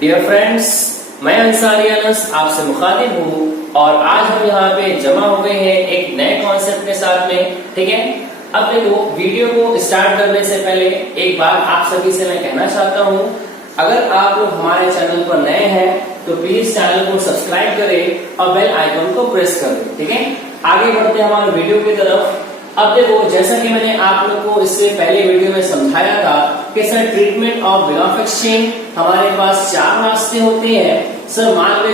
Dear friends, मैं अंसारी अनस आपसे मुखातिब हूँ और आज हम यहाँ पे जमा हुए हैं एक नए कॉन्सेप्ट के साथ में। ठीक है, अब देखो, वीडियो को स्टार्ट करने से पहले एक बात आप सभी से मैं कहना चाहता हूँ, अगर आप लोग हमारे चैनल पर नए हैं तो प्लीज चैनल को सब्सक्राइब करें और बेल आइकन को प्रेस कर दें। ठीक है, आगे बढ़ते हैं हमारे वीडियो की तरफ। अब देखो, जैसा कि मैंने आप लोग को इससे पहले वीडियो में समझाया था कि sir treatment of bill of exchange हमारे पास 4 रास्ते होते हैं। सर मान लो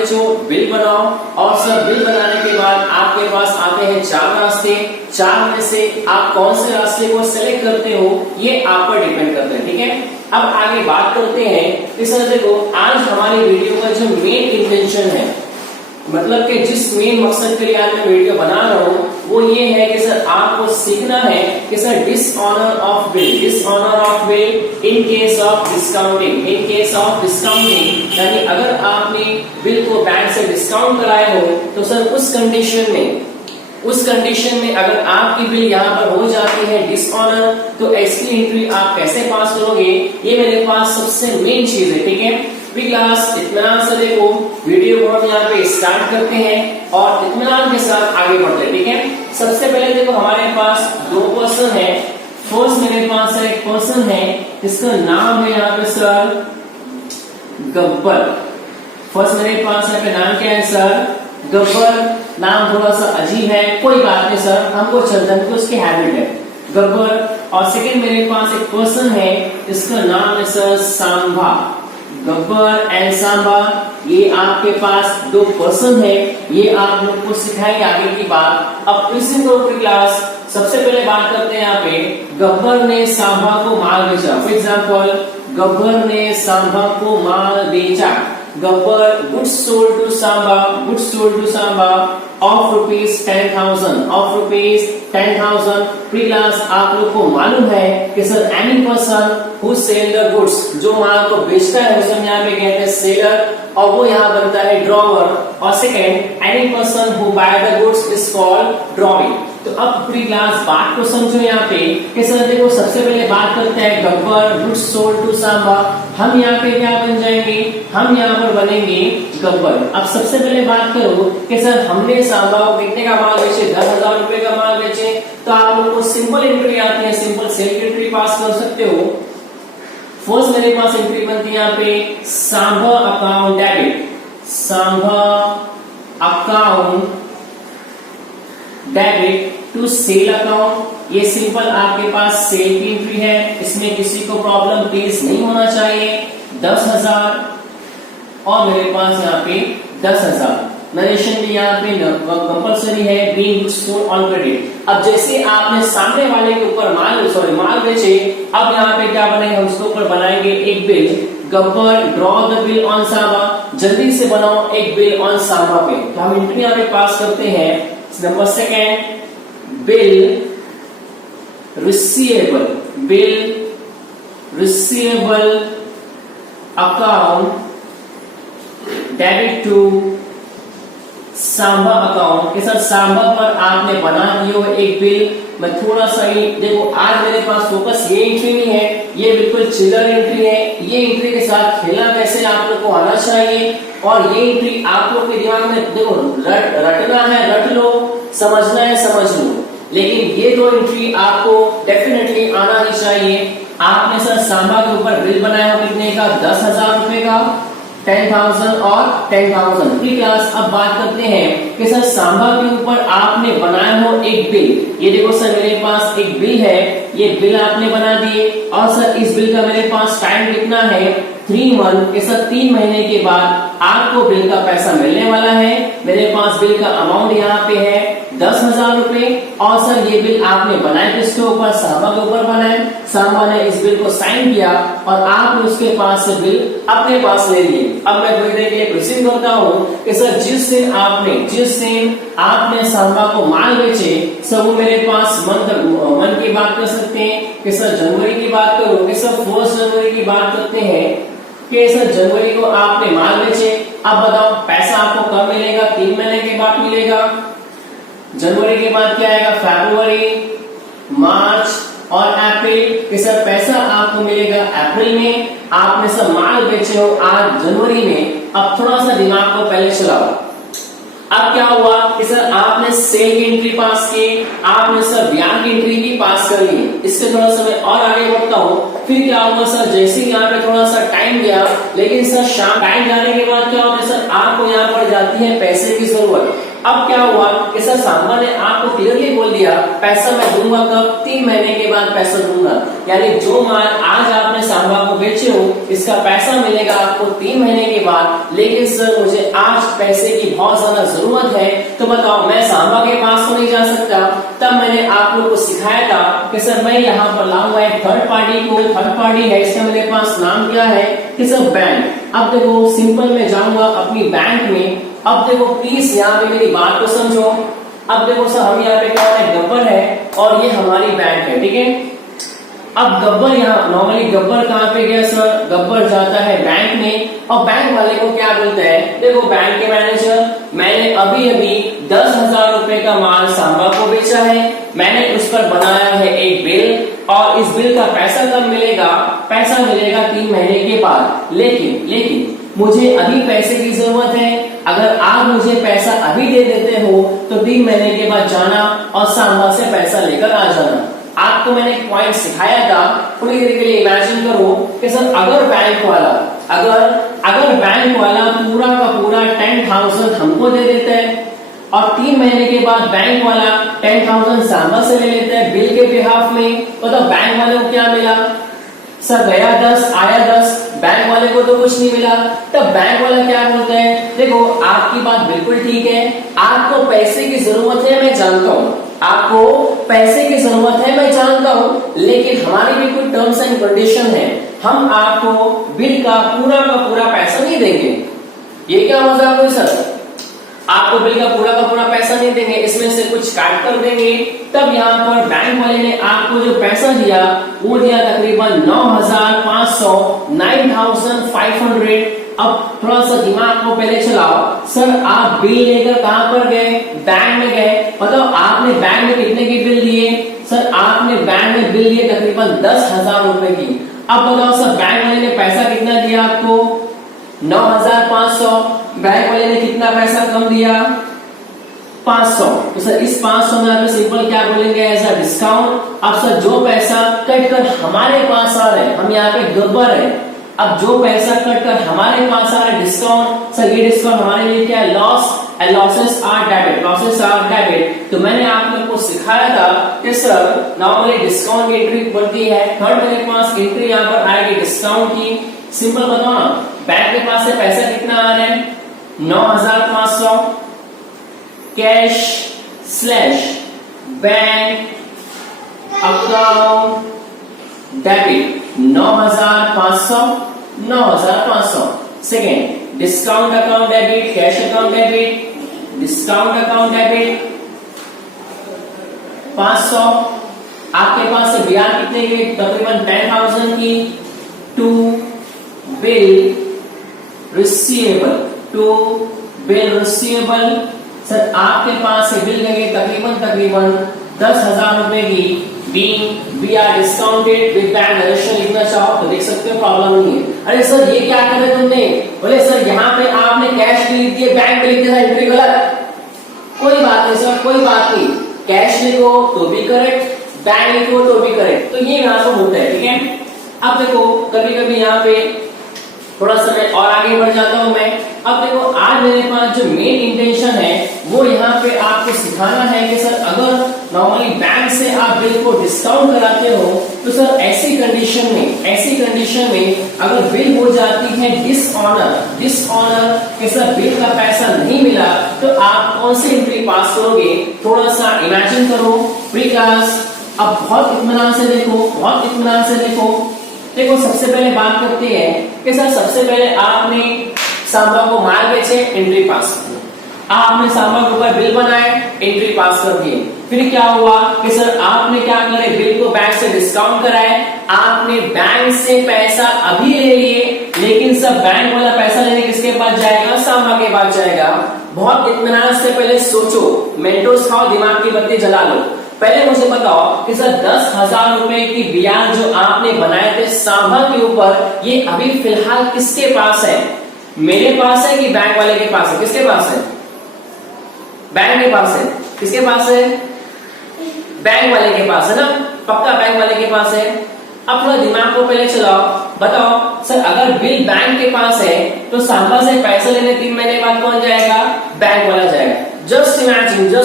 बिल बनाओ और सर बिल बनाने के बाद आपके पास आते हैं 4 रास्ते। 4 में से आप कौन से रास्ते को सेलेक्ट करते हो ये आप पर डिपेंड करते हैं। ठीक है, अब आगे बात करते हैं कि सर देखो, आज हमारी वीडियो का जो मेन इंटेंशन है, मतलब कि जिस मेन मकसद के लिए आज मैं वीडियो बना रहा हूँ वो ये है कि सर आपको सीखना है कि sir dishonour of bill in case of discounting. यानी अगर आपने बिल को बैंक से डिस्काउंट कराए हो तो सर उस कंडीशन में अगर आपकी बिल यहाँ पर हो जाती है डिसऑनर, तो इसकी एंट्री आप कैसे पास करोगे, ये मेरे पास सबसे मेन चीज है। ठीक है, क्लास इत्मीनान से देखो, वीडियो को हम यहाँ पे स्टार्ट करते हैं और इत्मीनान के साथ आगे बढ़ते हैं। ठीक है, सबसे पहले देखो, हमारे पास 2 पर्सन है। फर्स्ट मेरे पास एक पर्सन है, इसका नाम है यहाँ पे सर गब्बर। फर्स्ट मेरे पास है, नाम क्या है सर? गब्बर। नाम थोड़ा सा अजीब है, कोई बात नहीं सर, हमको चलता है, उसकी हैबिट है गब्बर। और सेकंड मेरे पास एक पर्सन है, इसका नाम है सर सांभा। गब्बर एंड सांभा, ये आपके पास 2 पर्सन है, ये आप लोग को सिखाएंगे आगे की बात। अब लिसन टू क्लास, सबसे पहले बात करते हैं यहाँ पे, गब्बर ने सांभा को माल बेचा। फॉर एग्जाम्पल, गब्बर ने सांभा को माल बेचा। Gabbar goods sold to Sambha of rupees 10,000। प्री क्लास, आप लोग को मालूम है कि sir any person who sell the goods, जो माल को बेचता है उसे हम यहाँ पे कहते हैं सेलर, और वो यहाँ बनता है ड्रॉवर। और second, any person who by the goods is called drawing. तो अब प्री क्लास बात को समझो यहाँ पे कि सर देखो, सबसे पहले बात करते हैं Gabbar goods sold to Sambha. हम यहाँ पे क्या बन जाएंगे? हम यहाँ पर बनेंगे गब्बर। अब सबसे पहले बात करो कि सर हमने सांभा को कितने का माल बेचे? 10,000 रुपए का माल बेचे। तो आप लोग को सिंपल एंट्री आती है, सिंपल सेल एंट्री पास कर सकते हो। फर्स्ट मेरे पास एंट्री बनती है यहाँ पे Sambha account debit, Sambha account debit to sale account. ये सिंपल आपके पास सेल की एंट्री है, इसमें किसी को प्रॉब्लम फेस नहीं होना चाहिए। 10,000 और मेरे पास यहाँ पे 10,000। नरेशन भी यहाँ पे कंपलसरी है, being goods sold on credit. अब जैसे आपने सामने वाले के ऊपर माल बेचे, अब यहाँ पे क्या बनेगा? हम उसके ऊपर बनाएंगे एक bill. Gabbar draw the bill on Sambha, जल्दी से बनाओ एक बिल ऑन सांभा पे। तो हम एंट्री यहाँ पे पास करते हैं। Number second, bill receivable account debit to Sambha account के साथ सांभा पर आपने बना दिया हो एक बिल। मैं थोड़ा सा ही देखो, आज मेरे पास फोकस ये एंट्री नहीं है, ये बिल्कुल चिलर एंट्री है। ये एंट्री के साथ खेलना कैसे आप लोग को आना चाहिए, और ये एंट्री आप लोग के दिमाग में देखो रटना है रट लो, समझना है समझ लो, लेकिन ये 2 एंट्री आपको डेफिनेटली आना ही चाहिए। आपने सर सांभा के ऊपर बिल बनाया हो कितने का? 10,000 रुपए का, 10,000 और 10,000। ठीक है, अब बात करते हैं कि सर सांभा के ऊपर आपने बनाया हो एक बिल। ये देखो सर, मेरे पास एक बिल है, ये बिल आपने बना दिए, और सर इस बिल का मेरे पास टाइम कितना है? 3 मंथ। सर 3 महीने के बाद आपको बिल का पैसा मिलने वाला है। मेरे पास बिल का अमाउंट यहाँ पे है 10,000 रुपए, और सर ये बिल आपने बनाया किसके ऊपर? सांभा के ऊपर बनाया। सांभा ने इस बिल को साइन किया और आपने उसके पास से बिल अपने पास ले लिए। अब मैं थोड़ी देर के लिए प्रिज्यूम करता हूँ कि सर जिस दिन आपने सांभा को माल बेचे, सर वो मेरे पास मंथ की बात कर सकते हैं कि सर जनवरी की बात करो कि सर 1 जनवरी की बात करते हैं कि सर जनवरी को आपने माल बेचे। अब बताओ पैसा आपको कब मिलेगा? 3 महीने के बाद मिलेगा। जनवरी के बाद क्या आएगा? फरवरी, मार्च और अप्रैल। कि सर पैसा आपको मिलेगा अप्रैल में। आपने सब माल बेचे हो आज जनवरी में, अब थोड़ा सा दिमाग को पहले चलाओ। अब क्या हुआ कि सर आपने सेल की एंट्री पास की, आपने सर ब्याज की एंट्री भी पास कर ली। इससे थोड़ा सा मैं और आगे बढ़ता हूँ। फिर क्या हुआ सर, जैसे ही यहाँ पे थोड़ा सा टाइम गया, लेकिन सर शाम टाइम जाने के बाद क्या होता है सर, आपको यहाँ पर जाती है पैसे की जरूरत। अब क्या हुआ कि सर सांबा ने आपको क्लियरली बोल दिया पैसा मैं दूंगा कब, 3 महीने के बाद पैसा दूंगा। यानी जो माल आज आपने सांबा को बेचे हो इसका पैसा मिलेगा आपको 3 महीने के बाद। लेकिन सर मुझे आज पैसे की बहुत ज्यादा जरूरत है, तो बताओ मैं सांबा के पास तो नहीं जा सकता। तब मैंने आप लोग को सिखाया था कि सर मैं यहाँ पर लाऊंगा एक थर्ड पार्टी को। थर्ड पार्टी है, इसका मेरे पास नाम क्या है कि सर बैंक। अब देखो सिंपल मैं जाऊंगा अपनी बैंक में। अब देखो प्लीज यहाँ पे मेरी बात को समझो। अब देखो सर हम यहाँ पे क्या है, गब्बर है और ये हमारी बैंक है, ठीक है। अब गब्बर यहाँ नॉर्मली गब्बर कहाँ पे गया सर, गब्बर जाता है बैंक में और बैंक वाले को क्या बोलता है, देखो बैंक के मैनेजर मैंने अभी अभी 10,000 रुपए का माल सांबा को बेचा है, मैंने उस पर बनाया है एक बिल और इस बिल का पैसा कब मिलेगा, पैसा मिलेगा 3 महीने के बाद। लेकिन मुझे अभी पैसे की जरूरत है, अगर आप मुझे पैसा अभी दे देते हो तो 3 महीने के बाद जाना और सांबा से पैसा लेकर आ जाना। आपको मैंने एक पॉइंट सिखाया था, थोड़ी देर के लिए इमेजिन करो कि सर अगर बैंक वाला पूरा का पूरा 10,000 हमको दे देता है और 3 महीने के बाद बैंक वाला 10,000 सांबा से ले लेता है बिल के बिहाफ में, तो बैंक वाले को क्या मिला सर, गया 10 आया 10, बैंक वाले को तो कुछ नहीं मिला। तब बैंक वाला क्या बोलता है, देखो आपकी बात बिल्कुल ठीक है, आपको पैसे की जरूरत है मैं जानता हूँ, आपको पैसे की जरूरत है मैं जानता हूँ, लेकिन हमारी भी कुछ टर्म्स एंड कंडीशन है, हम आपको बिल का पूरा पैसा नहीं देंगे। ये क्या मजाक हुई सर, आपको बिल का पूरा पैसा नहीं देंगे, इसमें से कुछ काट कर देंगे। तब यहाँ पर बैंक वाले ने आपको जो पैसा दिया वो दिया तकरीबन 9,500, 9,500। अब थोड़ा सा दिमाग को पहले चलाओ, सर आप बिल लेकर कहां पर गए, बैंक में गए, बताओ आपने बैंक में कितने की बिल दिए, सर आपने बैंक में बिल लिए तकरीबन 10,000 रुपए की। अब बताओ सर बैंक वाले ने पैसा कितना दिया आपको, 9,500, बैंक वाले ने कितना पैसा कम दिया, 500। तो सर इस 500 में आप सिंपल क्या बोलेंगे, एज अ डिस्काउंट। अब सर जो पैसा कट कर हमारे पास आ रहा है, हम यहाँ पे गब्बर है, अब जो पैसा कट कर हमारे पास आ रहा है डिस्काउंट, सर ये डिस्काउंट हमारे लिए क्या है, loss, and losses are debit. तो मैंने आप लोग को सिखाया था कि सर नॉर्मली डिस्काउंट की एंट्री बनती है, थर्ड मेरे पास एंट्री यहाँ पर आएगी डिस्काउंट की। सिंपल बताओ ना, बैंक के पास से पैसा कितना आ रहा है, 9,500, cash slash bank account debit 9,500। Second discount account debit, cash account debit, discount account debit 500। आपके पास से ब्याज कितने की, तकरीबन 10,000 की। टू बिल रिसीवेबल, सर आपके पास से बिल गए तकरीबन 10,000 रुपए की। We are discounted with bank narration लिखना चाहो तो लिख सकते हो, प्रॉब्लम नहीं है। अरे सर ये क्या कर रहे तुमने, बोले सर यहाँ पे आपने कैश लिख दिया, बैंक लिख दिया, एंट्री गलत। कोई बात नहीं सर, कोई बात नहीं, कैश लिखो तो भी करेक्ट, बैंक लिखो तो भी करेक्ट। तो ये यहाँ से होता है, ठीक है। अब देखो कभी कभी यहाँ पे थोड़ा सा मैं और आगे बढ़ जाता हूं मैं। अब देखो आज मेरे पास जो मेन इंटेंशन है वो यहाँ पे आपको सिखाना है कि सर अगर नॉर्मली बैंक से आप बिल को डिस्काउंट कराते हो तो सर ऐसी कंडीशन में अगर बिल हो जाती है डिसऑनर कि सर बिल का पैसा नहीं मिला तो आप कौन सी एंट्री पास करोगे, थोड़ा सा इमेजिन करो प्री क्लास। अब बहुत इत्मीनान से देखो। देखो सबसे पहले बात करते हैं कि सर सबसे पहले आपने सांबा को माल बेचे, एंट्री पास की, आपने सांबा के ऊपर बिल बनाए, एंट्री पास कर दिए। फिर क्या हुआ कि सर आपने क्या करे, बिल को बैंक से डिस्काउंट कराए, आपने बैंक से पैसा अभी ले लिए, लेकिन सर बैंक वाला पैसा लेने किसके पास जाएगा, सांबा के पास जाएगा। बहुत इत्मीनान से पहले सोचो, मेंटोस खाओ, दिमाग की बत्ती जला लो। पहले मुझे बताओ कि सर 10,000 रुपए की ब्याज जो आपने बनाए थे सांभा के ऊपर, ये अभी फिलहाल किसके पास है? मेरे पास है कि बैंक वाले के पास है? किसके पास है? बैंक के पास है। किसके पास है? बैंक वाले के पास है ना, पक्का बैंक वाले के पास है। अब थोड़ा दिमाग को पहले चलाओ, बताओ सर अगर बिल बैंक के पास है तो सांभा से पैसा लेने 3 महीने बाद कौन जाएगा? बैंक वाला जाएगा। जस्ट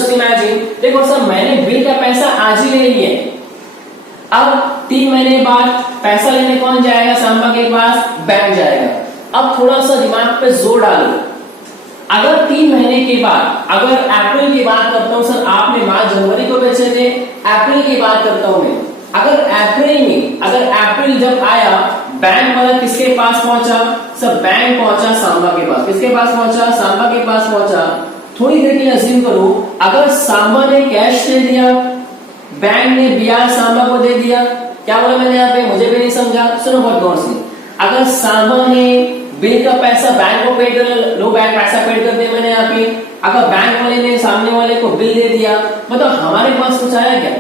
इमेजिन, देखो सर मैंने बिल का पैसा आज ही ले लिया, अब 3 महीने बाद पैसा लेने कौन जाएगा सांभा के पास? बैंक जाएगा। अब थोड़ा सा दिमाग पे जोर डालो, अगर 3 महीने के बाद, अगर अप्रैल की बात करता हूं सर, आपने मार्च जनवरी को बेचे थे, अप्रैल की बात करता हूं मैं, अगर अप्रैल जब आया, बैंक वाला किसके पास पहुंचा? सर बैंक पहुंचा सांभा के पास। किसके पास पहुंचा? सांभा के पास पहुंचा। थोड़ी देर के लिए अज्यूम करो, अगर सांभा ने कैश दे दिया, बैंक ने ब्याज सांभा को दे दिया, क्या बोला मैंने यहाँ पे? मुझे भी नहीं समझा, सुनो बहुत गौर से। अगर सांभा ने बिल का पैसा बैंक को पेड कर, लो बैंक पैसा पेड कर दिया मैंने यहाँ पे, अगर बैंक वाले ने सामने वाले को बिल दे दिया, मतलब हमारे पास कुछ आया क्या?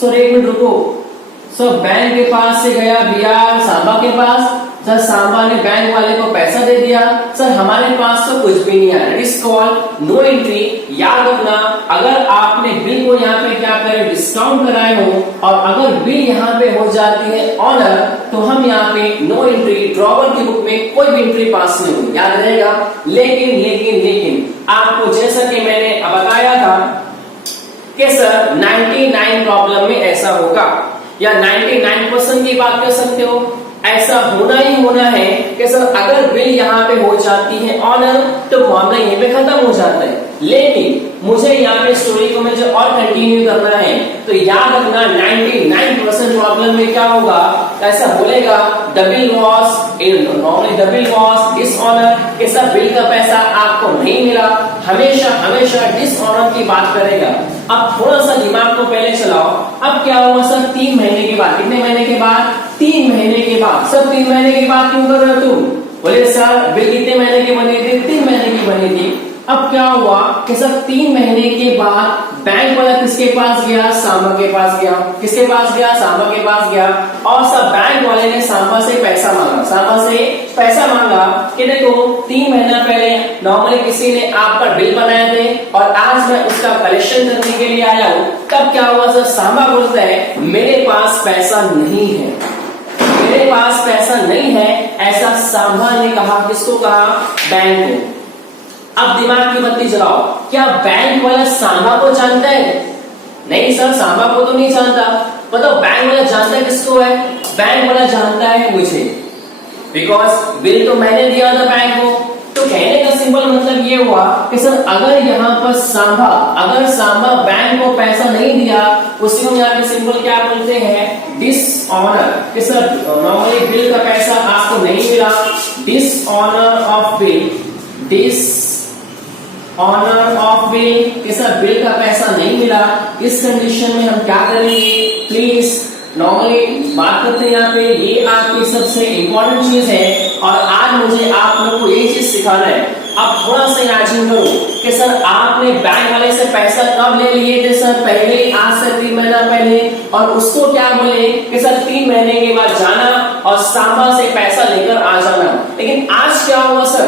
सर 1 मिनट रुको, सर बैंक के पास से गया ब्याज सांभा के पास, सर सांभा ने बैंक वाले को पैसा दे दिया, सर हमारे पास तो कुछ भी नहीं आया। It's called no entry. याद रखना, अगर आपने बिल को यहाँ पे क्या करे, डिस्काउंट कराए हो, और अगर बिल यहाँ पे हो जाती है ऑनर, तो हम यहाँ पे नो एंट्री, ड्रॉवर की बुक में कोई भी एंट्री पास नहीं होगी, याद रहेगा। लेकिन आपको जैसा कि मैंने बताया था कि सर 99 प्रॉब्लम में ऐसा होगा, या 99% की बात कर सकते हो, ऐसा होना ही होना है कि सर अगर बिल यहाँ पे हो जाती है ऑनर, तो मामला यहीं पे खत्म हो जाता है। लेकिन मुझे यहाँ पे स्टोरी को मुझे और कंटिन्यू करना है, तो याद रखना 99% प्रॉब्लम में क्या होगा, ऐसा बोलेगा द बिल वॉज डिसऑनर, कि सर बिल का पैसा आपको नहीं मिला, हमेशा डिसऑनर की बात करेगा। अब थोड़ा सा दिमाग को पहले चलाओ, अब क्या हुआ सर 3 महीने के बाद, कितने महीने के बाद? 3 महीने के बाद। सर 3 महीने के बाद क्यों कर रहे हो तुम? बोले सर बिल कितने महीने की बनी थी? 3 महीने की बनी थी। अब क्या हुआ कि सर 3 महीने के बाद बैंक वाला किसके पास गया? सांभा के पास गया। किसके पास गया? सांभा के पास गया। और सर बैंक वाले ने सांभा से पैसा मांगा, कि देखो 3 महीना पहले नॉर्मली किसी ने आपका बिल बनाए थे और आज मैं उसका कलेक्शन करने के लिए आया हूँ। तब क्या हुआ सर, सांभा बोलता है मेरे पास पैसा नहीं है, मेरे पास पैसा नहीं है, ऐसा सांभा ने कहा। किसको कहा? बैंक को। अब दिमाग की बत्ती जलाओ, क्या बैंक वाला सांभा को जानता है? नहीं सर, सांभा को तो नहीं जानता। बताओ बैंक वाला जानता है किसको है? बैंक वाला जानता है मुझे, बिकॉज बिल तो मैंने दिया था बैंक को। तो कहने का सिंपल मतलब ये हुआ कि सर अगर यहाँ पर सांभा बैंक को पैसा नहीं दिया, उसी को यहाँ पे सिंपल क्या बोलते हैं? डिसऑनर। कि सर नॉर्मली बिल का पैसा आपको नहीं मिला, dishonour of bill, dishonour of bill, कि सर बिल का पैसा नहीं मिला। इस कंडीशन में हम क्या करेंगे? प्लीज नॉर्मली बात करते हैं यहाँ पे, ये आपकी सबसे इंपॉर्टेंट चीज है और आज मुझे आप लोगों को ये चीज सिखाना है। अब थोड़ा सा इमेजिन करो कि सर आपने बैंक वाले से पैसा कब ले लिए थे? सर पहले, आज से 3 महीना पहले, और उसको क्या बोले कि सर 3 महीने के बाद जाना और सांभा से पैसा लेकर आ जाना। लेकिन आज क्या हुआ सर,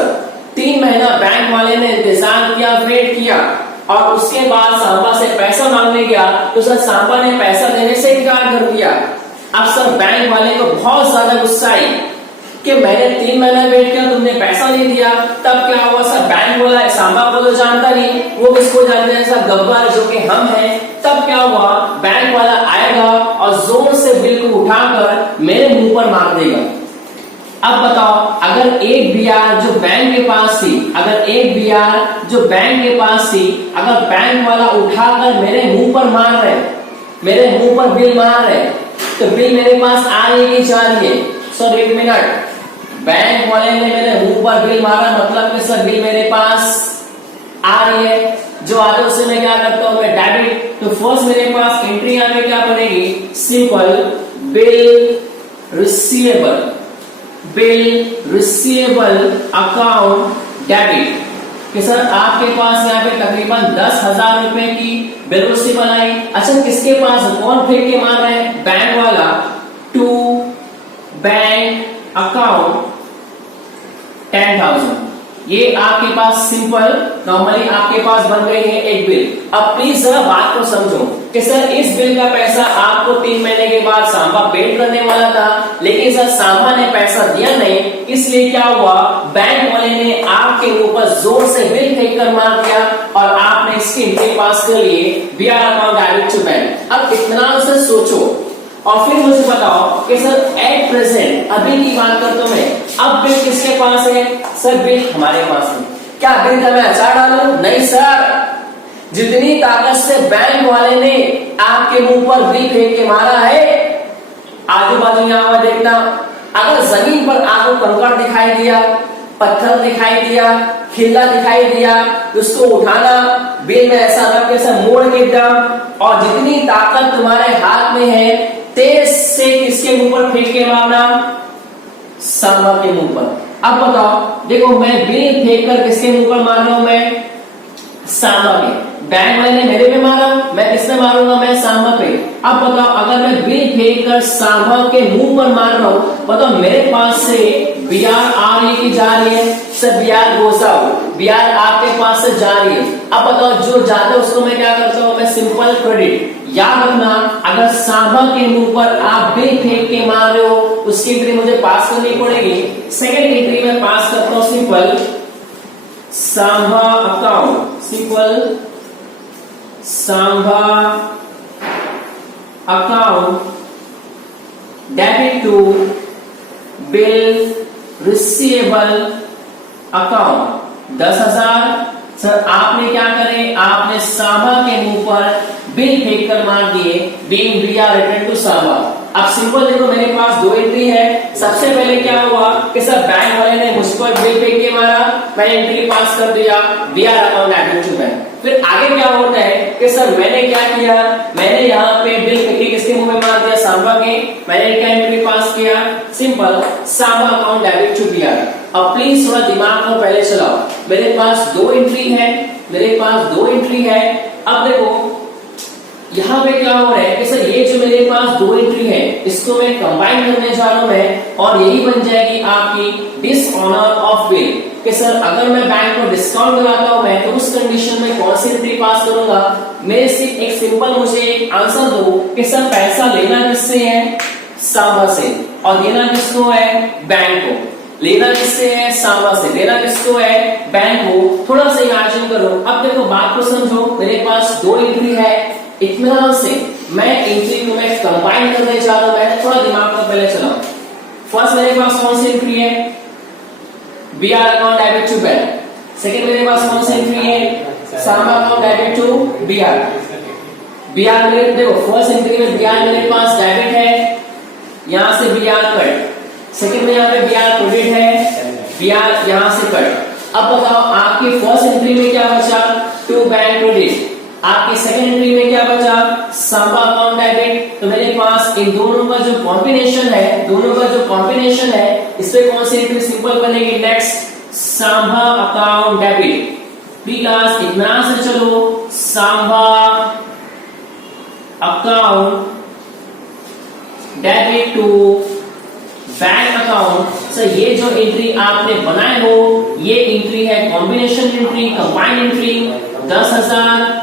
3 महीना बैंक वाले ने इंतजार किया, वेट किया, और उसके बाद सांभा से पैसा मांगने गया तो सर सांभा ने पैसा देने से इनकार कर दिया। अब सर बैंक वाले को बहुत ज्यादा गुस्सा आई कि मैंने 3 महीना वेट किया, तुमने पैसा नहीं दिया। तब क्या हुआ सर, बैंक वाला सांभा को तो जानता नहीं, वो किसको जानते हैं? सर गब्बर, जो कि हम हैं। तब क्या हुआ, बैंक वाला आएगा और जोर से बिल को उठाकर मेरे मुंह पर मार देगा। अब बताओ, अगर एक बीआर जो बैंक के पास थी, अगर बैंक वाला उठाकर मेरे मुंह पर मार रहे, मेरे मुंह पर बिल मार रहे, तो बिल मेरे पास आ रही है कि जा रही है? सर 1 मिनट, बैंक वाले ने मेरे मुंह पर बिल मारा, मतलब कि सर बिल मेरे पास आ रही है। जो आते उससे मैं क्या करता हूं, मैं डेबिट। तो फर्स्ट मेरे पास एंट्री यहाँ पे क्या बनेगी? Simple bill receivable, account debit. कि सर आपके पास यहाँ पे तकरीबन 10,000 रुपए की बिल रिसीवल आई। अच्छा किसके पास, कौन फेंक के मार रहे हैं, बैंक वाला। टू बैंक अकाउंट 10,000, ये आपके पास सिंपल नॉर्मली आपके पास बन गई है एक बिल। अब प्लीज जरा बात को समझो कि सर इस बिल का पैसा आपको 3 महीने के बाद सांबा पेड करने वाला था, लेकिन सर सांबा ने पैसा दिया नहीं, इसलिए क्या हुआ, बैंक वाले ने आपके ऊपर जोर से बिल फेंक कर मार दिया और आपने इसकी एंट्री पास कर लिए BR account direct to bank. अब इतना से सोचो और फिर मुझे बताओ कि सर एट प्रेजेंट अभी की बात करता हूं मैं, अब बिल किसके पास है, सर बिल हमारे पास है। क्या बिल का मैं अचार डालूं, नहीं सर, जितनी ताकत से बैंक वाले ने आपके मुंह पर बिल फेंक के मारा है, आजू बाजू यहाँ पर देखना, अगर जमीन पर आपको कंकड़ दिखाई दिया, पत्थर दिखाई दिया, खिल्ला दिखाई दिया, उसको उठाना, बिल में ऐसा रख के ऐसा मोड़ के एकदम, और जितनी ताकत तुम्हारे हाथ में है तेज से किसके मुंह पर फेंक के मारना, सांबा के मुंह पर। अब बताओ, देखो मैं बिल फेंक कर किसके मुंह पर मार रहा हूं, मैं सांबा के। बैंक वाले ने मेरे पे मारा, मैं किसने मारूंगा, मैं सांबा पे। अब बताओ अगर मैं बिल फेंक कर सांबा के मुंह पर मार रहा हूं, बताओ मेरे पास से बीआर आ रही की जा रही है, sir BR goes out, BR आपके पास से जा रही है। अब बताओ जो जाता है उसको मैं क्या करता हूं, मैं सिंपल क्रेडिट। याद रखना अगर सांबा के मुंह पर आप बिल फेंक के मार रहे हो, उसकी एंट्री मुझे पास करनी पड़ेगी। सेकेंड एंट्री में पास करता हूं simple Samba account, simple Samba account debit to bill receivable account 10,000। Sir आपने क्या करे, आपने सांबा के मुंह पर बिल फेंक कर मार दिए, being BR return to Samba. अब सिंपल देखो मेरे पास दो एंट्री है। सबसे पहले क्या हुआ कि सर बैंक वाले ने मुझ पर बिल फेंक के मारा, मैंने एंट्री पास कर दिया, BR account debit to bank. फिर आगे क्या होता है कि सर मैंने क्या किया, मैंने यहाँ पे बिल फेंक के किसके मुंह में मार दिया, सांबा के, मैंने क्या एंट्री पास किया, simple Samba account debit to BR. अब प्लीज थोड़ा दिमाग को पहले चलाओ, मेरे पास दो एंट्री है, मेरे पास दो एंट्री है। अब देखो यहाँ पे क्या हो रहा है कि सर ये जो मेरे पास दो एंट्री है इसको मैं कंबाइन करने जा रहा हूं मैं, और यही बन जाएगी आपकी डिसऑनर ऑफ बिल। कि सर अगर मैं बैंक को डिस्काउंट कराता हूं मैं, तो उस कंडीशन में कौन सी एंट्री पास करूंगा, मेरे सिर्फ एक सिंपल मुझे एक आंसर दो कि सर पैसा लेना किससे है, सांबा से, और देना किसको है, बैंक को। लेना किससे है, सांबा से, देना किसको है, बैंक को। थोड़ा सा इमेजिन करो। अब देखो बात को समझो, मेरे पास दो एंट्री है, इत्मीनान से मैं एंट्री को मैं कंबाइन करने जा रहा हूं, मैं थोड़ा दिमाग को पहले चलाओ। फर्स्ट मेरे पास कौन सी एंट्री है, BR account debit to bank. Second मेरे पास कौन सी एंट्री है, Samba account debit to BR. BR मेरे देखो फर्स्ट एंट्री में बीआर मेरे पास डेबिट है, यहां से बीआर कट। सेकंड में यहां पे बीआर क्रेडिट है, बीआर यहां से कट। अब बताओ आपकी फर्स्ट एंट्री में क्या बचा, टू बैंक क्रेडिट। आपकी सेकंड एंट्री में क्या बचा, सांबा अकाउंट डेबिट। तो मेरे पास इन दोनों का जो कॉम्बिनेशन है, दोनों का जो कॉम्बिनेशन है, इस पे कौन सी एंट्री सिंपल बनेगी, next Samba account debit. Please इतना से चलो, Samba account debit to bank account. Sir ये जो एंट्री आपने बनाए हो, ये एंट्री है कॉम्बिनेशन एंट्री, कंबाइंड एंट्री। 10,000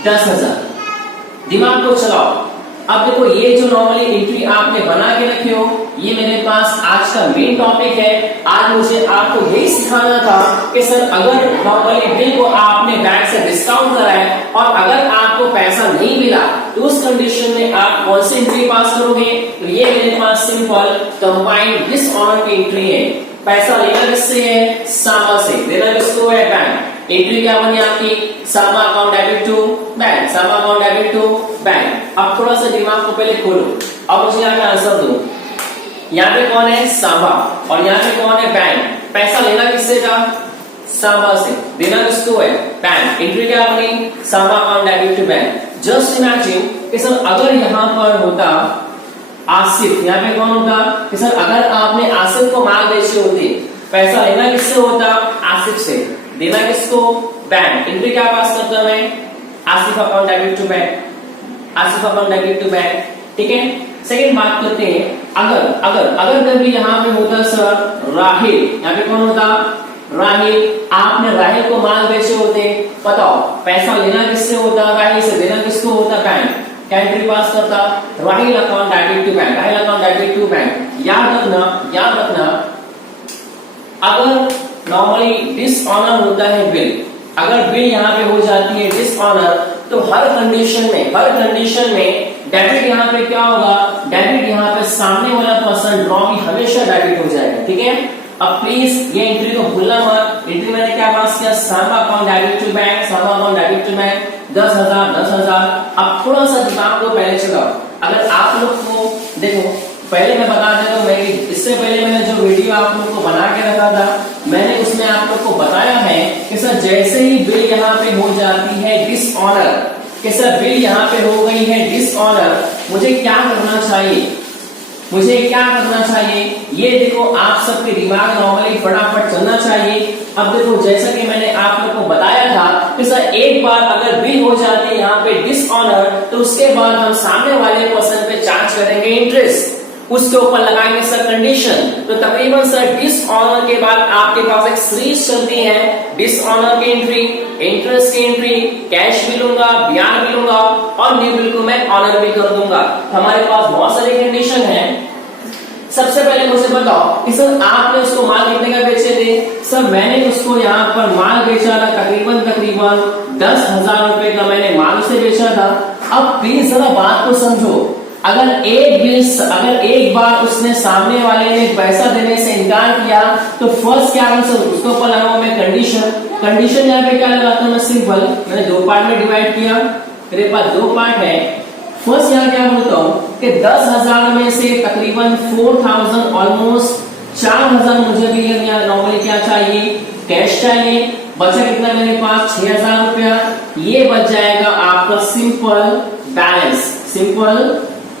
10,000, दिमाग को चलाओ। अब देखो ये जो नॉर्मली एंट्री आपने बना के रखे हो, ये मेरे पास आज का मेन टॉपिक है। आज मुझे आपको यही सिखाना था कि सर अगर नॉर्मली बिल को आपने बैंक से डिस्काउंट कराया और अगर आपको पैसा नहीं मिला, तो उस कंडीशन में आप कौन सी एंट्री पास करोगे। तो ये मेरे पास सिंपल कंबाइंड डिसऑनर की एंट्री है। पैसा लेना किससे है, सांबा से, देना किसको है, बैंक। एंट्री क्या बनी आपकी, Samba account debit to bank, Samba account debit to bank. अब थोड़ा सा दिमाग को पहले खोलो, अब मुझे यहाँ पे आंसर दो। यहाँ पे कौन है, सांबा, और यहाँ पे कौन है, बैंक। पैसा लेना किससे था, सांबा से, देना किसको है, बैंक। एंट्री क्या बनी, Samba account debit to bank. Just imagine कि सर अगर यहाँ पर होता आसिफ, यहाँ पे कौन होता कि सर अगर आपने आसिफ को माल बेची होती, पैसा लेना किससे होता? आसिफ से। देना किसको? बैंक। एंट्री क्या पास करता मैं? Asif account debit to bank, Asif account debit to bank. ठीक है। सेकंड बात करते हैं, अगर अगर अगर कभी यहाँ पे होता सर राहिल, यहाँ पे कौन होता? राहिल। आपने राहिल को माल बेचे होते, बताओ पैसा लेना किससे होता? राहिल से। देना किसको होता? बैंक। क्या एंट्री पास करता? Rahil account debit to bank, Rahil account debit to bank. याद रखना अगर नॉर्मली डिसऑनर होता है बिल, अगर बिल यहाँ पे हो जाती है डिसऑनर, तो हर कंडीशन में डेबिट यहाँ पे क्या होगा? डेबिट यहाँ पे सामने वाला पर्सन ड्रॉ भी हमेशा डेबिट हो जाएगा। ठीक है। अब प्लीज ये एंट्री को भूलना मत। एंट्री मैंने क्या पास किया? Samba account debit to bank, Samba account debit to bank, 10,000। अब थोड़ा सा दिमाग को पहले चलाओ। अगर आप लोग को देखो, पहले मैं बता देता हूँ, इससे पहले मैंने जो वीडियो आप लोग को बना के रखा था, मैंने उसमें आप लोग को बताया है कि सर जैसे ही बिल यहाँ पे हो जाती है डिसऑनर, कि सर बिल यहाँ पे हो गई है डिसऑनर, मुझे क्या करना चाहिए? ये देखो आप सबके दिमाग नॉर्मली फटाफट चलना चाहिए। अब देखो जैसा कि मैंने आप लोग को बताया था कि सर एक बार अगर बिल हो जाती है यहाँ पे डिसऑनर, तो उसके बाद हम सामने वाले पर्सन पे चार्ज करेंगे इंटरेस्ट, उसके ऊपर लगाएंगे सर कंडीशन। तो तकरीबन सर डिसऑनर के बाद आपके पास एक सीरीज चलती है, डिसऑनर की एंट्री, इंटरेस्ट की एंट्री, कैश भी लूंगा, ब्याज भी लूंगा और न्यू बिल को मैं ऑनर भी कर दूंगा। हमारे पास बहुत सारी कंडीशन है। सबसे पहले मुझे बताओ कि सर आपने उसको माल कितने का बेचे थे? सर मैंने उसको यहाँ पर माल बेचा था तकरीबन 10,000 रुपए का मैंने माल उसे बेचा था। अब प्लीज जरा बात को समझो, अगर एक बार उसने सामने वाले ने पैसा देने से इनकार किया, तो फर्स्ट क्या आंसर? उसके ऊपर लगाऊं मैं कंडीशन यहाँ पे क्या लगाता हूँ मैं? सिंपल, मैंने दो पार्ट में डिवाइड किया, मेरे पास दो पार्ट है। फर्स्ट यहाँ क्या बोलता हूँ कि 10,000 में से तकरीबन 4,000 ऑलमोस्ट 4,000 मुझे भी नॉर्मली क्या चाहिए? कैश चाहिए। बचा कितना मेरे पास? 6,000 रुपया। ये बच जाएगा आपका सिंपल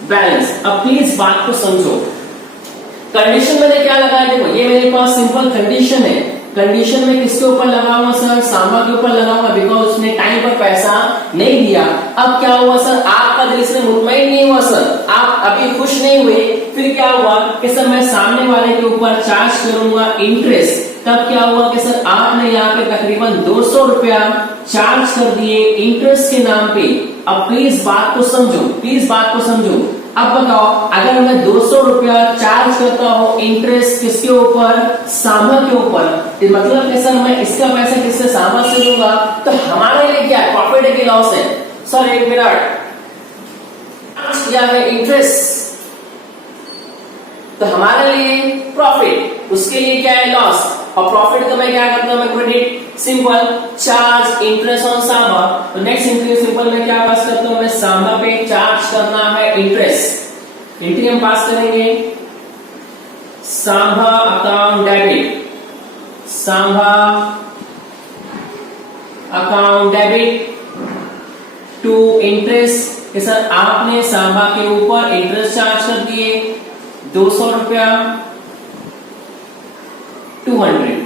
बैलेंस। अब प्लीज बात को समझो, कंडीशन मैंने क्या लगाया? देखो ये मेरे पास सिंपल कंडीशन है। कंडीशन में किसके ऊपर लगाऊंगा सर? सांबा के ऊपर लगाऊंगा, बिकॉज उसने टाइम पर पैसा नहीं दिया। अब क्या हुआ सर? आपका दिल इसमें मुतमईन नहीं हुआ सर, आप अभी खुश नहीं हुए। फिर क्या हुआ कि सर मैं सामने वाले के ऊपर चार्ज करूंगा इंटरेस्ट। तब क्या हुआ कि सर आपने यहाँ पे तकरीबन 200 रुपया चार्ज कर दिए इंटरेस्ट के नाम पे। अब प्लीज बात को समझो। अब बताओ अगर मैं 200 रुपया चार्ज करता हूँ इंटरेस्ट किसके ऊपर? सांबा के ऊपर, मतलब कि सर मैं इसका पैसा किससे? सांबा से लूंगा। तो हमारे लिए क्या है? प्रॉफिट है कि लॉस है? सर एक मिनट, क्या है? इंटरेस्ट। तो हमारे लिए प्रॉफिट, उसके लिए क्या है? लॉस। और प्रॉफिट का मैं क्या करता हूँ? मैं credit. Simple, charge interest on Samba. तो नेक्स्ट एंट्री सिंपल मैं क्या पास करता हूँ? मैं सांबा पे चार्ज करना है इंटरेस्ट। एंट्री हम पास करेंगे Samba account debit, Samba account debit to interest. कि सर आपने सांबा के ऊपर इंटरेस्ट चार्ज कर दिए 200 रुपया, 200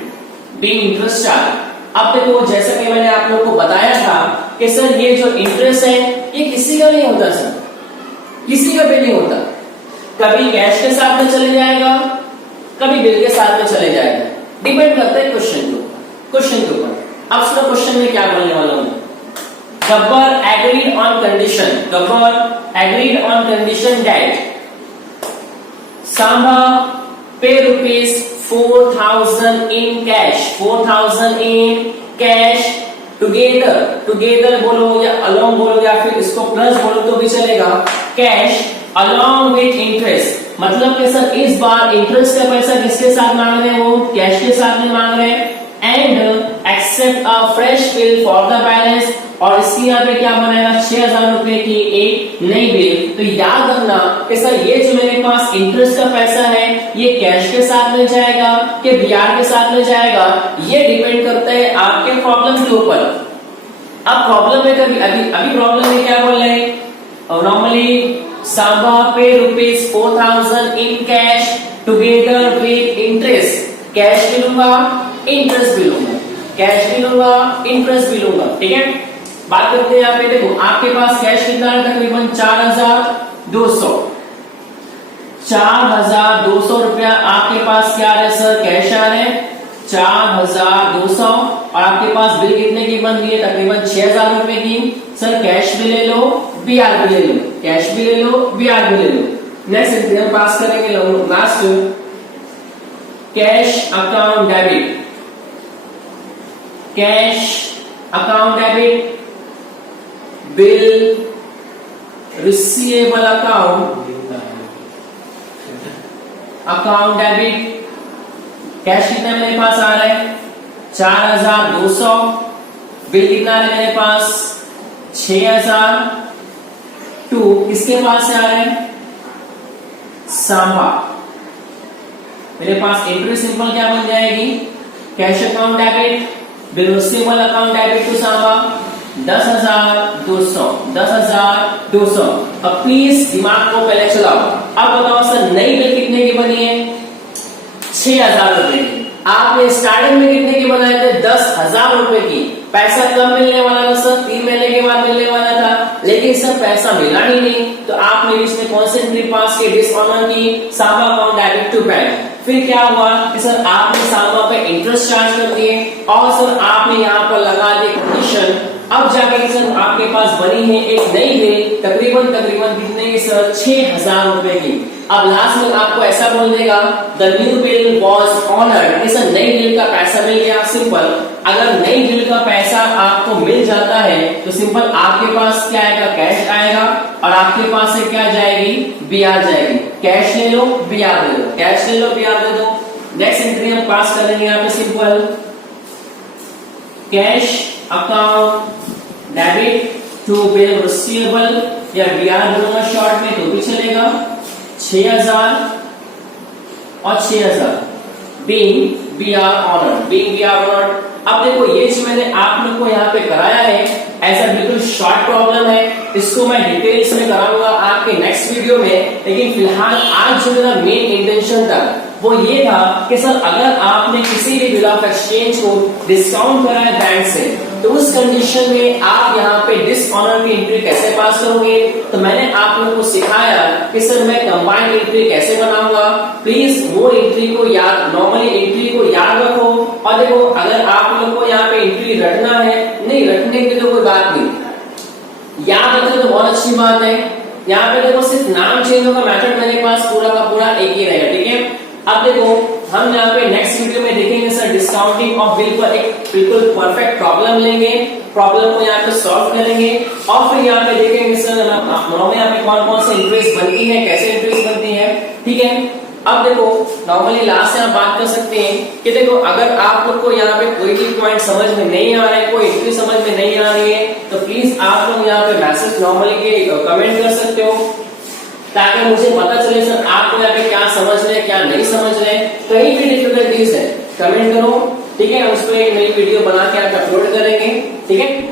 बीइंग इंटरेस्ट चार्ज। अब देखो जैसा कि मैंने आप लोगों को बताया था कि सर ये जो इंटरेस्ट है ये किसी का नहीं होता सर, किसी का भी नहीं होता। कभी कैश के साथ में चले जाएगा, कभी बिल के साथ में चले जाएगा, डिपेंड करता है क्वेश्चन के ऊपर। अब सुनो क्वेश्चन में क्या बोलने वाला हूं। Gabbar agreed on condition that Samba pay rupees 4,000 in cash together बोलो या along बोलो या फिर इसको प्लस बोलो तो भी चलेगा, कैश along with interest। मतलब कि सर इस बार इंटरेस्ट का पैसा किसके साथ मांग रहे हैं? वो कैश के साथ में मांग रहे हैं। And accept a fresh bill for the balance, और इसकी यहाँ पे क्या बनाएगा? 6,000 रुपए की एक नई बिल। तो याद रखना कि सर ये जो मेरे पास इंटरेस्ट का पैसा है ये कैश के साथ में जाएगा कि ब्याज के साथ में जाएगा, ये डिपेंड करता है आपके प्रॉब्लम के ऊपर। अब प्रॉब्लम में अभी प्रॉब्लम में क्या बोल रहे हैं? Normally Samba pay rupees 4,000 in cash together with interest. Cash भी लूंगा, इंटरेस्ट भी लूंगा, कैश भी लूंगा, इंटरेस्ट भी लूंगा, ठीक है। बात करते हैं यहाँ पे, देखो आपके पास कैश कितना है, तकरीबन 4200, 4200 रुपया आपके पास क्या आ रहा है सर, कैश आ रहे हैं 4200, और आपके पास बिल कितने की बन रही है, तकरीबन 6000 रुपए की। सर कैश भी ले लो, बीआर भी ले लो, कैश भी ले लो, बीआर भी ले लो। नेक्स्ट एंट्री हम पास करेंगे last, cash account debit, cash account debit, bill receivable account, account debit, cash कितना मेरे पास आ रहा है 4200, बिल कितना है मेरे पास 6000, टू किसके पास से आ रहा है, सांबा। मेरे पास एंट्री सिंपल क्या बन जाएगी, cash account debit, bill receivable account debit to Samba, 10,200, 10,200। अब प्लीज दिमाग को पहले चलाओ। अब बताओ सर नई बिल कितने की बनी है, 6,000 रुपए की। आपने स्टार्टिंग में कितने की बनाए थे, 10,000 रुपए की। पैसा कब मिलने वाला था सर, 3 महीने के बाद मिलने वाला था, लेकिन सर पैसा मिला ही नहीं, तो आपने इसमें कौन सी एंट्री पास की, डिसऑनर की, Samba account debit to bank. फिर क्या हुआ कि सर आपने सांबा पे इंटरेस्ट चार्ज कर दिए, और सर आपने यहाँ पर लगा दी कंडीशन। अब जाके सर आपके पास बनी है एक नई बिल, तकरीबन कितने की सर, 6,000 रुपए की। अब लास्ट में आपको ऐसा बोल देगा, the new bill was honoured, sir नई बिल का पैसा मिल गया। सिंपल, अगर नई बिल का पैसा आपको मिल जाता है तो सिंपल आपके पास क्या आएगा, कैश आएगा, और आपके पास से क्या जाएगी, बीआर जाएगी। कैश ले लो, बीआर दे दो, कैश ले लो, बीआर दे दो। नेक्स्ट एंट्री हम पास करेंगे यहाँ पे simple, cash account debit to bill receivable, या बीआर बोलूंगा शॉर्ट में तो भी चलेगा, 6,000 और 6,000, being BR honoured, being BR honoured. अब देखो ये चीज मैंने आप लोग को यहाँ पे कराया है, ऐसा बिल्कुल शॉर्ट प्रॉब्लम है, इसको मैं डिटेल्स में कराऊंगा आपके नेक्स्ट वीडियो में। लेकिन फिलहाल आज जो मेरा मेन इंटेंशन था वो ये था कि सर अगर आपने किसी भी बिल ऑफ एक्सचेंज को डिस्काउंट करा है बैंक से, तो उस कंडीशन में आप यहाँ पे डिसऑनर की एंट्री कैसे पास करोगे। तो मैंने आप लोगों को सिखाया कि सर मैं कंबाइंड एंट्री कैसे बनाऊंगा। प्लीज वो एंट्री को याद, नॉर्मली एंट्री को याद रखो। और देखो अगर आप लोग को यहाँ पे एंट्री रखना है, नहीं रखने की तो कोई बात नहीं, याद रखे तो बहुत अच्छी बात है। यहाँ पे देखो सिर्फ नाम चेंज होगा, मेथड मेरे पास पूरा का पूरा एक ही रहेगा, ठीक है। अब देखो हम यहाँ पे नेक्स्ट वीडियो में देखेंगे सर डिस्काउंटिंग ऑफ बिल पर एक बिल्कुल परफेक्ट प्रॉब्लम लेंगे, प्रॉब्लम को यहाँ पे सॉल्व करेंगे, और फिर यहाँ पे देखेंगे सर नॉर्मली यहाँ पे कौन कौन सी इंटरेस्ट बनती है, कैसे इंटरेस्ट बनती है, ठीक है। अब देखो नॉर्मली लास्ट से आप बात कर सकते हैं कि देखो अगर आप लोग को यहाँ पे कोई भी पॉइंट समझ में नहीं आ रहा है, कोई एंट्री समझ में नहीं आ रही है, तो प्लीज आप लोग यहाँ पे मैसेज नॉर्मली के कमेंट कर सकते हो, ताकि मुझे पता चले सर आपको यहाँ पे क्या समझ रहे हैं, क्या नहीं समझ रहे हैं। कहीं भी डिफिकल्टीज है कमेंट करो, ठीक है, उस पर एक नई वीडियो बना के आप अपलोड करेंगे, ठीक है।